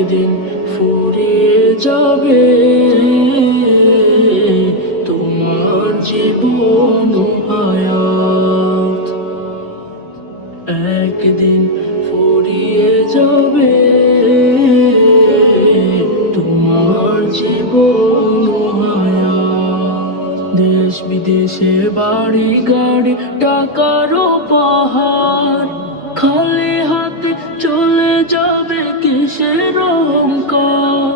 একদিন ফুরিয়ে যাবে তোমার জীবন হায়াত একদিন ফুরিয়ে যাবে তোমার জীবন দেশ বিদেশে বাড়ি গাড়ি টাকারও পাহাড় খালি হাতে চলে কিসের অহংকার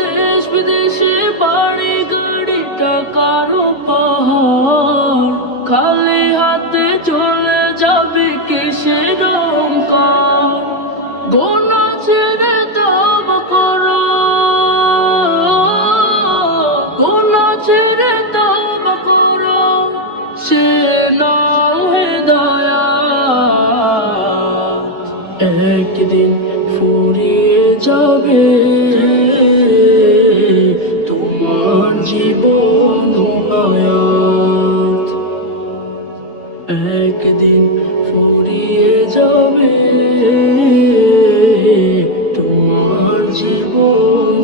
দেশ বিদেশে বাড়ি গাড়ি টাকারও পাহাড়। খালি একদিন ফুরিয়ে যাবে। তোমার জীবন একদিন ফুরিয়ে যাবে। তোমার জীবন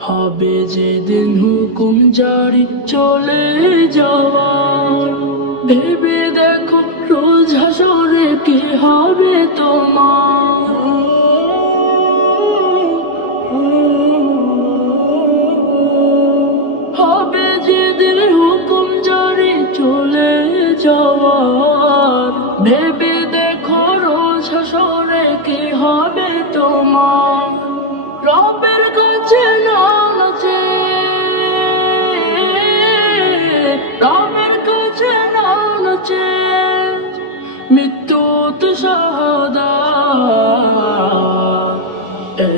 হবে যেদিন হুকুম জারি চলে যাওয়ার। ভেবে দেখো তোমার। হবে যেদিন হুকুম জারি চলে যাওয়ার। ভেবে দেখো রোজ হাসরে কি হবে তোমার। রবের কাছে নাচে রবের কাছে নাচে